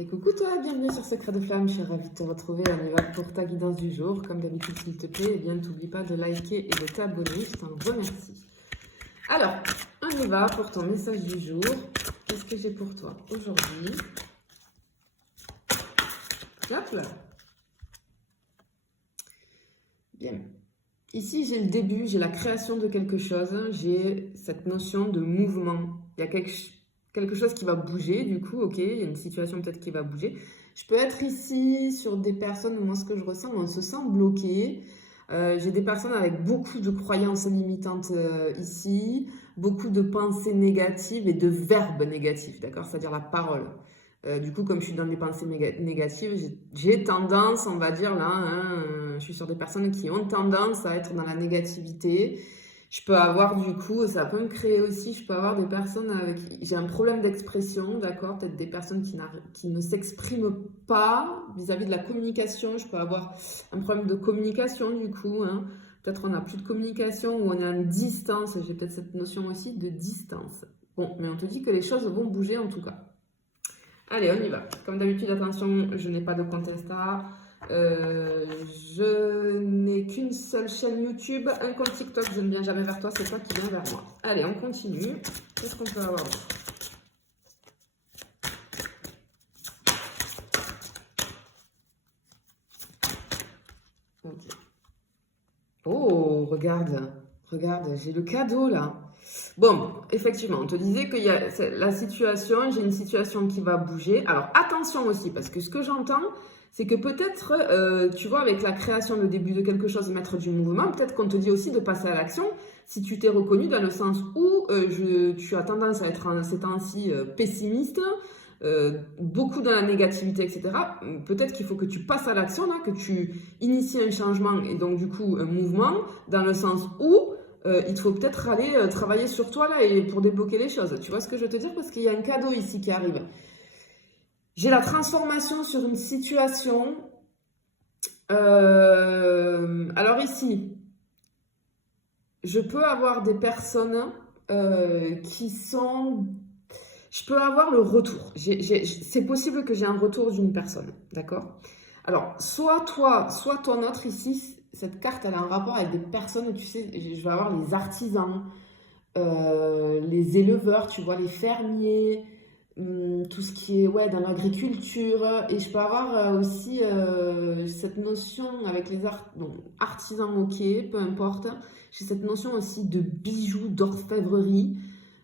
Et coucou toi, bienvenue sur Secret de Flamme, je suis ravie de te retrouver, on y va pour ta guidance du jour. Comme d'habitude, s'il te plaît, eh bien n'oublie pas de liker et de t'abonner, je t'en remercie. Alors, on y va pour ton message du jour. Qu'est-ce que j'ai pour toi aujourd'hui? Hop là. Bien. Ici, j'ai le début, j'ai la création de quelque chose, j'ai cette notion de mouvement. Il y a quelque chose qui va bouger, du coup, ok, il y a une situation peut-être qui va bouger. Je peux être ici sur des personnes, moi ce que je ressens, on se sent bloqué. J'ai des personnes avec beaucoup de croyances limitantes ici, beaucoup de pensées négatives et de verbes négatifs, d'accord? C'est-à-dire la parole. Du coup, comme je suis dans des pensées négatives, j'ai tendance, on va dire là, je suis sur des personnes qui ont tendance à être dans la négativité. Je peux avoir du coup, ça peut me créer aussi, je peux avoir des personnes avec qui j'ai un problème d'expression, d'accord? Peut-être des personnes qui ne s'expriment pas vis-à-vis de la communication. Je peux avoir un problème de communication du coup, hein. Peut-être on n'a plus de communication ou on est en distance. J'ai peut-être cette notion aussi de distance. Bon, mais on te dit que les choses vont bouger en tout cas. Allez, on y va. Comme d'habitude, attention, je n'ai pas de compte Insta. Je n'ai qu'une seule chaîne YouTube, un compte TikTok, je ne viens jamais vers toi, c'est toi qui viens vers moi. Allez, on continue. Qu'est-ce qu'on peut avoir d'autre? Okay. Oh, regarde, j'ai le cadeau là. Bon, effectivement, on te disait qu'il y a la situation, j'ai une situation qui va bouger. Alors attention aussi, parce que ce que j'entends, c'est que peut-être, tu vois, avec la création, le début de quelque chose, mettre du mouvement, peut-être qu'on te dit aussi de passer à l'action. Si tu t'es reconnu dans le sens où tu as tendance à être ces temps-ci pessimiste, beaucoup dans la négativité, etc., peut-être qu'il faut que tu passes à l'action, là, que tu inities un changement et donc du coup un mouvement, dans le sens où il te faut peut-être aller travailler sur toi là et pour débloquer les choses. Tu vois ce que je veux te dire? Parce qu'il y a un cadeau ici qui arrive. J'ai la transformation sur une situation. Alors ici, je peux avoir des personnes qui sont... Je peux avoir le retour. C'est possible que j'ai un retour d'une personne, d'accord? Alors, soit toi, soit ton autre ici, cette carte, elle a un rapport avec des personnes, tu sais, je vais avoir les artisans, les éleveurs, tu vois, les fermiers, tout ce qui est ouais, dans l'agriculture. Et je peux avoir aussi cette notion avec les artisans, ok, peu importe. J'ai cette notion aussi de bijoux, d'orfèvrerie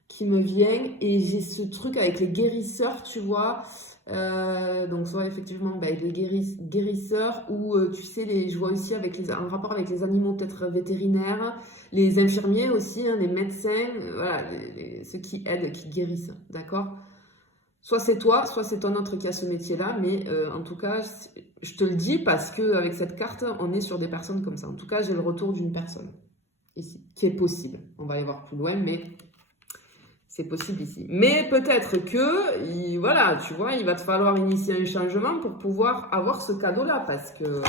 qui me vient. Et j'ai ce truc avec les guérisseurs, tu vois. Donc soit effectivement les guérisseurs ou tu sais je vois aussi avec un rapport avec les animaux peut-être vétérinaires, les infirmiers aussi, hein, les médecins, voilà, ceux qui aident, qui guérissent, d'accord? Soit c'est toi, soit c'est ton autre qui a ce métier-là, mais en tout cas, je te le dis parce qu'avec cette carte, on est sur des personnes comme ça. En tout cas, j'ai le retour d'une personne ici, qui est possible. On va aller voir plus loin, mais c'est possible ici. Mais peut-être que, voilà, tu vois, il va te falloir initier un changement pour pouvoir avoir ce cadeau-là, parce que...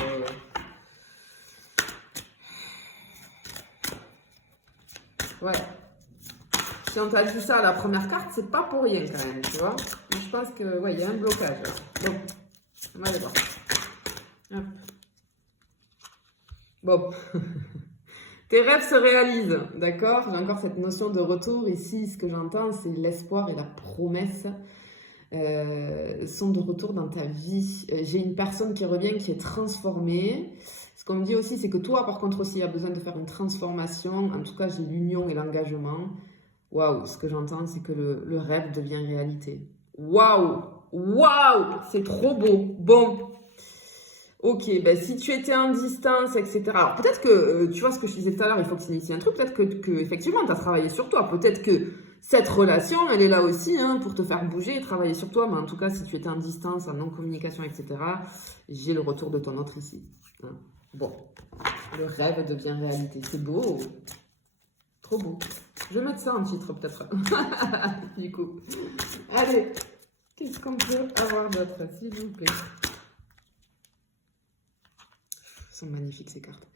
Ouais. Si on t'a dit ça à la première carte, c'est pas pour rien quand même, tu vois. Mais je pense que, ouais, il y a un blocage. Bon, on va aller voir. Hop. Bon. Tes rêves se réalisent, d'accord? J'ai encore cette notion de retour. Ici, ce que j'entends, c'est l'espoir et la promesse sont de retour dans ta vie. J'ai une personne qui revient, qui est transformée. Ce qu'on me dit aussi, c'est que toi, par contre, aussi, il y a besoin de faire une transformation. En tout cas, j'ai l'union et l'engagement. Waouh, ce que j'entends, c'est que le rêve devient réalité. Waouh, waouh, c'est trop beau. Bon. Ok, ben si tu étais en distance, etc. Alors peut-être que, tu vois ce que je disais tout à l'heure, il faut que tu inities un truc, peut-être que effectivement, tu as travaillé sur toi, peut-être que cette relation, elle est là aussi hein, pour te faire bouger et travailler sur toi, mais en tout cas, si tu étais en distance, en non-communication, etc., j'ai le retour de ton autre ici. Hein. Bon, le rêve devient réalité, c'est beau, trop beau. Je vais mettre ça en titre peut-être, du coup. Allez, qu'est-ce qu'on peut avoir d'autre, s'il vous plaît? Sont magnifiques ces cartes.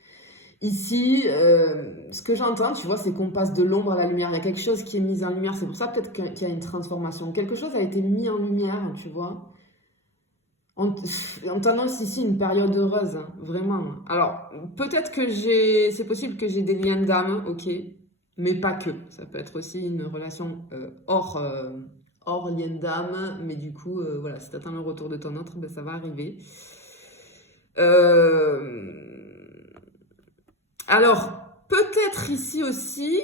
Ici, ce que j'entends, tu vois, c'est qu'on passe de l'ombre à la lumière. Il y a quelque chose qui est mis en lumière. C'est pour ça peut-être qu'il y a une transformation. Quelque chose a été mis en lumière, tu vois. On t'annonce ici une période heureuse, hein, vraiment. Alors, peut-être que c'est possible que j'ai des liens d'âme, ok, mais pas que. Ça peut être aussi une relation hors lien d'âme, mais du coup, voilà, si t'attends le retour de ton autre, ben, ça va arriver. Alors, peut-être ici aussi,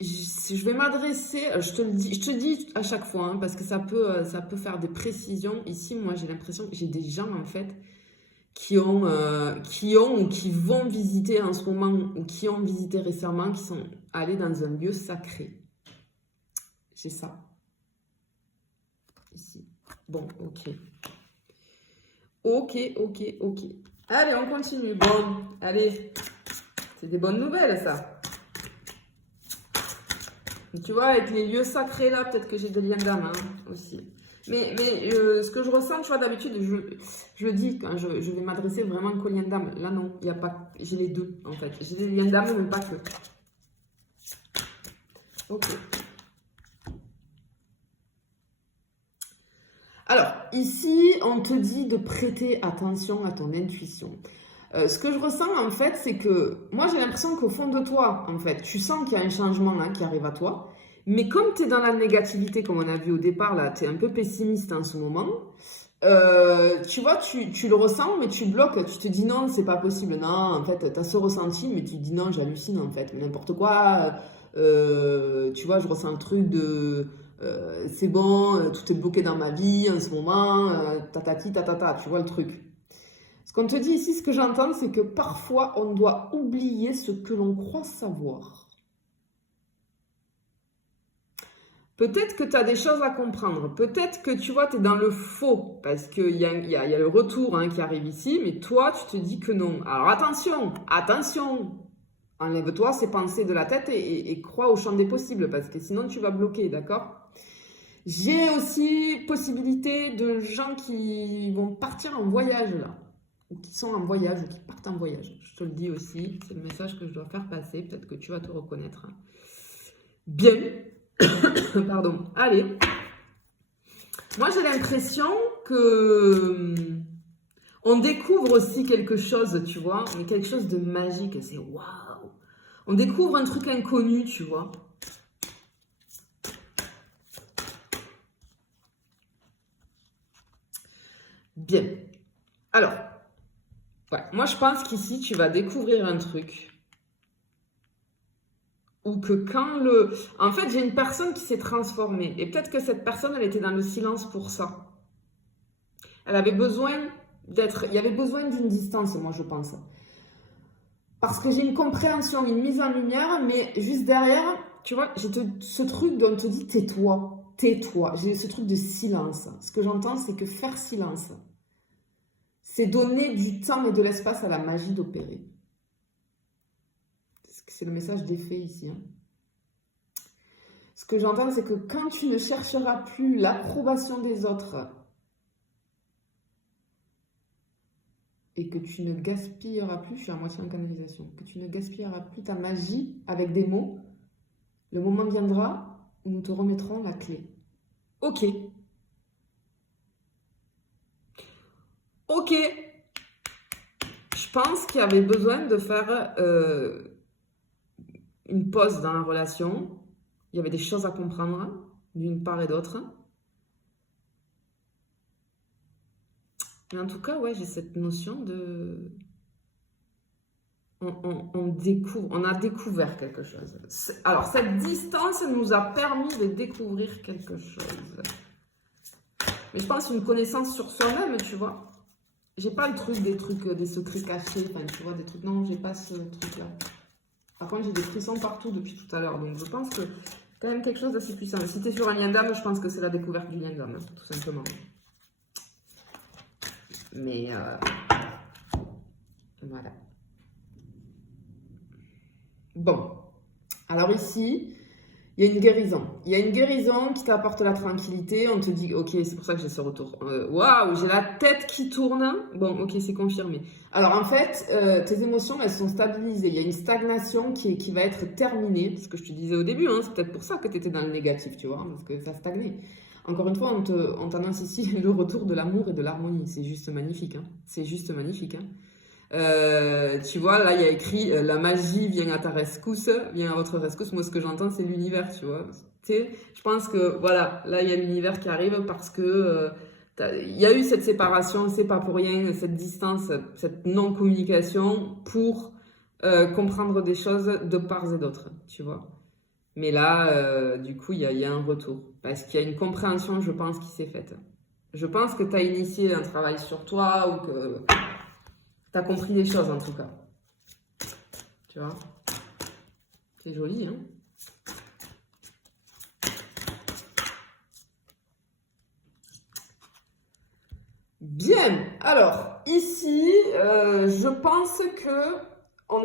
je vais m'adresser, je te le dis à chaque fois, hein, parce que ça peut faire des précisions. Ici, moi, j'ai l'impression que j'ai des gens, en fait, qui ont ou qui vont visiter en ce moment, ou qui ont visité récemment, qui sont allés dans un lieu sacré. J'ai ça. Ici. Bon, ok. Ok, ok, ok. Allez, on continue. Bon, allez. C'est des bonnes nouvelles, ça. Tu vois, avec les lieux sacrés, là, peut-être que j'ai des liens d'âme, hein, aussi. Mais ce que je ressens, tu vois, d'habitude, je le dis quand je vais m'adresser vraiment qu'aux liens d'âme. Là, non, il n'y a pas... J'ai les deux, en fait. J'ai des liens d'âme, mais pas que. Ok. Alors, ici, on te dit de prêter attention à ton intuition. Ce que je ressens, en fait, c'est que moi, j'ai l'impression qu'au fond de toi, en fait, tu sens qu'il y a un changement là, qui arrive à toi. Mais comme tu es dans la négativité, comme on a vu au départ, là, tu es un peu pessimiste en ce moment. Tu vois, tu le ressens, mais tu bloques. Tu te dis non, c'est pas possible. Non, en fait, tu as ce ressenti, mais tu te dis non, j'hallucine, en fait. Mais n'importe quoi. Tu vois, je ressens le truc de... c'est bon, tout est bloqué dans ma vie en ce moment. Tatati, tatata, tu vois le truc. Ce qu'on te dit ici, ce que j'entends, c'est que parfois, on doit oublier ce que l'on croit savoir. Peut-être que tu as des choses à comprendre. Peut-être que tu vois, tu es dans le faux. Parce qu'il y a le retour, hein, qui arrive ici. Mais toi, tu te dis que non. Alors attention, attention. Enlève-toi ces pensées de la tête et crois au champ des possibles. Parce que sinon, tu vas bloquer, d'accord? J'ai aussi possibilité de gens qui vont partir en voyage, là. Ou qui sont en voyage, ou qui partent en voyage. Je te le dis aussi. C'est le message que je dois faire passer. Peut-être que tu vas te reconnaître. Bien. Pardon. Allez. Moi, j'ai l'impression que on découvre aussi quelque chose, tu vois, mais quelque chose de magique. C'est waouh. On découvre un truc inconnu, tu vois. Bien. Alors, ouais, moi, je pense qu'ici, tu vas découvrir un truc. Ou que quand le... En fait, j'ai une personne qui s'est transformée. Et peut-être que cette personne, elle était dans le silence pour ça. Elle avait besoin d'être... Il y avait besoin d'une distance, moi, je pense. Parce que j'ai une compréhension, une mise en lumière, mais juste derrière, tu vois, j'ai ce truc dont on te dit tais-toi, tais-toi. J'ai ce truc de silence. Ce que j'entends, c'est que faire silence, c'est donner du temps et de l'espace à la magie d'opérer. C'est le message des fées ici, hein. Ce que j'entends, c'est que quand tu ne chercheras plus l'approbation des autres et que tu ne gaspilleras plus, je suis à moitié en canalisation, que tu ne gaspilleras plus ta magie avec des mots, le moment viendra où nous te remettrons la clé. Ok. Ok. Je pense qu'il y avait besoin de faire une pause dans la relation. Il y avait des choses à comprendre d'une part et d'autre. Mais en tout cas, ouais, j'ai cette notion de... On découvre, on a découvert quelque chose. Alors, cette distance nous a permis de découvrir quelque chose. Mais je pense une connaissance sur soi-même, tu vois. J'ai pas le truc des secrets cachés, enfin, tu vois, des trucs... Non, j'ai pas ce truc-là. Par contre, j'ai des frissons partout depuis tout à l'heure. Donc, je pense que quand même quelque chose d'assez puissant. Si tu es sur un lien d'âme, je pense que c'est la découverte du lien d'âme, tout simplement. Mais voilà. Bon. Alors ici, il y a une guérison. Il y a une guérison qui t'apporte la tranquillité. On te dit, ok, c'est pour ça que j'ai ce retour. Waouh, j'ai la tête qui tourne. Bon, ok, c'est confirmé. Alors en fait, tes émotions, elles sont stabilisées. Il y a une stagnation qui va être terminée. Ce que je te disais au début, hein, c'est peut-être pour ça que tu étais dans le négatif, tu vois, parce que ça stagnait. Encore une fois, on t'annonce ici le retour de l'amour et de l'harmonie. C'est juste magnifique, hein. C'est juste magnifique, hein. Tu vois, là, il y a écrit la magie vient à ta rescousse, vient à votre rescousse. Moi, ce que j'entends, c'est l'univers, tu vois. Tu sais, je pense que, voilà, là, il y a l'univers qui arrive parce que il y a eu cette séparation, c'est pas pour rien, cette distance, cette non-communication pour comprendre des choses de part et d'autre, tu vois. Mais là, du coup, il y a un retour. Parce qu'il y a une compréhension, je pense, qui s'est faite. Je pense que tu as initié un travail sur toi ou que tu as compris des choses, en tout cas. Tu vois? C'est joli, hein? Bien. Alors, ici, je pense que on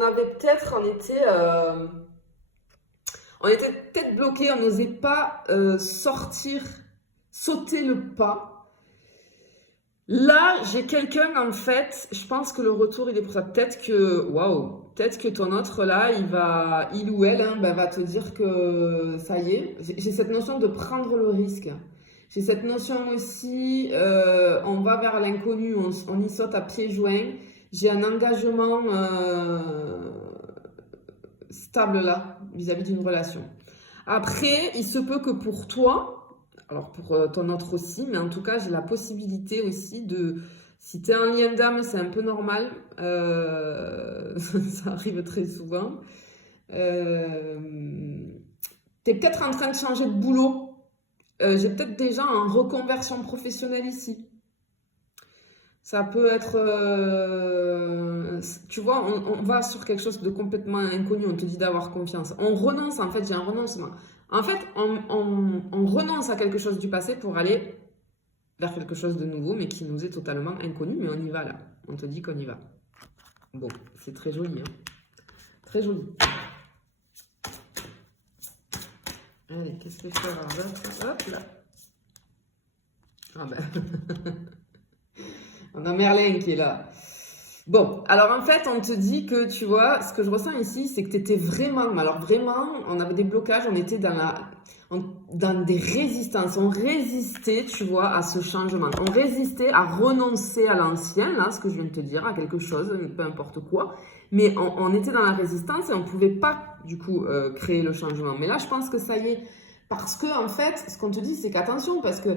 était peut-être bloqué, on n'osait pas sortir, sauter le pas. Là, j'ai quelqu'un, en fait, je pense que le retour, il est pour ça. Peut-être que ton autre, là, il ou elle, hein, va te dire que ça y est. J'ai cette notion de prendre le risque. J'ai cette notion aussi, on va vers l'inconnu, on y saute à pieds joints. J'ai un engagement stable là, vis-à-vis d'une relation. Après, il se peut que pour toi, alors pour ton autre aussi, mais en tout cas, j'ai la possibilité aussi de, si tu es en lien d'âme, c'est un peu normal, ça arrive très souvent. Tu es peut-être en train de changer de boulot. J'ai peut-être déjà en reconversion professionnelle ici. Ça peut être, tu vois, on va sur quelque chose de complètement inconnu, on te dit d'avoir confiance. On renonce, en fait, j'ai un renoncement. En fait, on renonce à quelque chose du passé pour aller vers quelque chose de nouveau, mais qui nous est totalement inconnu, mais on y va là. On te dit qu'on y va. Bon, c'est très joli, hein. Très joli. Allez, qu'est-ce que je peux avoir d'autre? Hop là. Ah ben... On a Merlin qui est là. Bon, alors en fait, on te dit que, tu vois, ce que je ressens ici, c'est que tu étais vraiment, alors vraiment, on avait des blocages, on était dans des résistances. On résistait, tu vois, à ce changement. On résistait à renoncer à l'ancien, là, ce que je viens de te dire, à quelque chose, peu importe quoi. Mais on était dans la résistance et on ne pouvait pas, du coup, créer le changement. Mais là, je pense que ça y est. Parce que, en fait, ce qu'on te dit, c'est qu'attention, parce que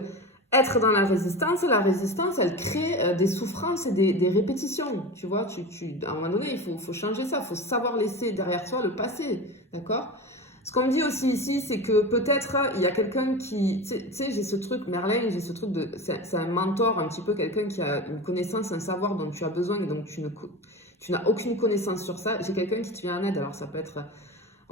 être dans la résistance, elle crée des souffrances et des répétitions. Tu vois, à un moment donné, il faut changer ça. Il faut savoir laisser derrière soi le passé. D'accord? Ce qu'on me dit aussi ici, c'est que peut-être il y a quelqu'un qui... Tu sais, j'ai ce truc, Merlin, j'ai ce truc de... C'est un mentor, un petit peu quelqu'un qui a une connaissance, un savoir dont tu as besoin et donc tu n'as aucune connaissance sur ça. J'ai quelqu'un qui te vient en aide. Alors ça peut être...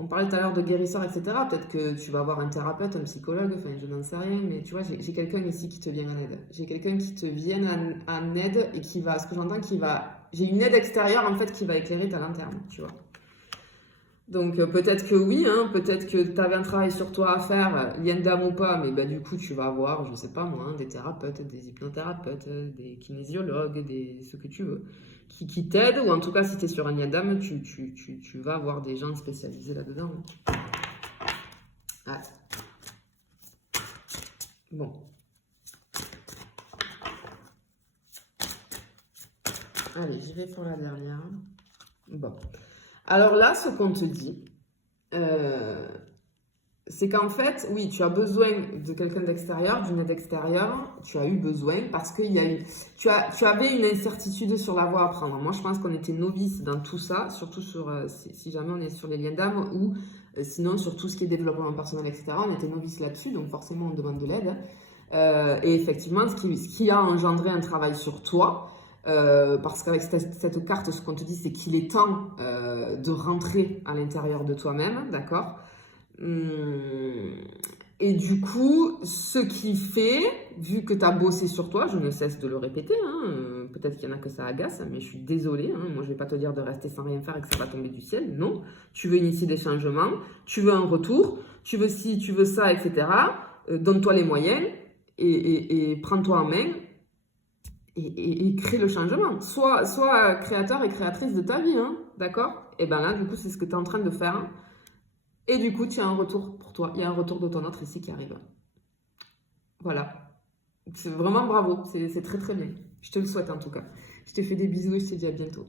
On parlait tout à l'heure de guérisseur, etc. Peut-être que tu vas avoir un thérapeute, un psychologue, enfin je n'en sais rien, mais tu vois, j'ai quelqu'un ici qui te vient en aide. J'ai quelqu'un qui te vient en aide et qui va, ce que j'entends, j'ai une aide extérieure en fait qui va éclairer ta lanterne, tu vois. Donc peut-être que oui, hein, peut-être que tu avais un travail sur toi à faire, lien d'âme ou pas, mais bah, du coup tu vas avoir, je sais pas moi, hein, des thérapeutes, des hypnothérapeutes, des kinésiologues, ce que tu veux, qui t'aident, ou en tout cas si tu es sur un lien d'âme, tu vas avoir des gens spécialisés là-dedans. Ah. Bon. Allez, j'y vais pour la dernière. Bon. Alors là, ce qu'on te dit, c'est qu'en fait, oui, tu as besoin de quelqu'un d'extérieur, d'une aide extérieure, tu as eu besoin parce que tu avais une incertitude sur la voie à prendre. Moi, je pense qu'on était novices dans tout ça, surtout si jamais on est sur les liens d'âme ou sinon sur tout ce qui est développement personnel, etc. On était novices là-dessus, donc forcément, on demande de l'aide. Et effectivement, ce qui a engendré un travail sur toi, parce qu'avec cette carte, ce qu'on te dit, c'est qu'il est temps de rentrer à l'intérieur de toi-même, d'accord? Et du coup, ce qui fait, vu que tu as bossé sur toi, je ne cesse de le répéter, hein, peut-être qu'il y en a que ça agace, mais je suis désolée, hein, moi je ne vais pas te dire de rester sans rien faire et que ça va tomber du ciel, non. Tu veux initier des changements, tu veux un retour, tu veux ci, tu veux ça, etc. Donne-toi les moyens et prends-toi en main et crée le changement. Sois créateur et créatrice de ta vie, hein, d'accord? Et bien là, du coup, c'est ce que tu es en train de faire. Et du coup, tu as un retour pour toi. Il y a un retour de ton autre ici qui arrive. Voilà. C'est vraiment bravo, c'est très très bien. Je te le souhaite en tout cas. Je te fais des bisous et je te dis à bientôt.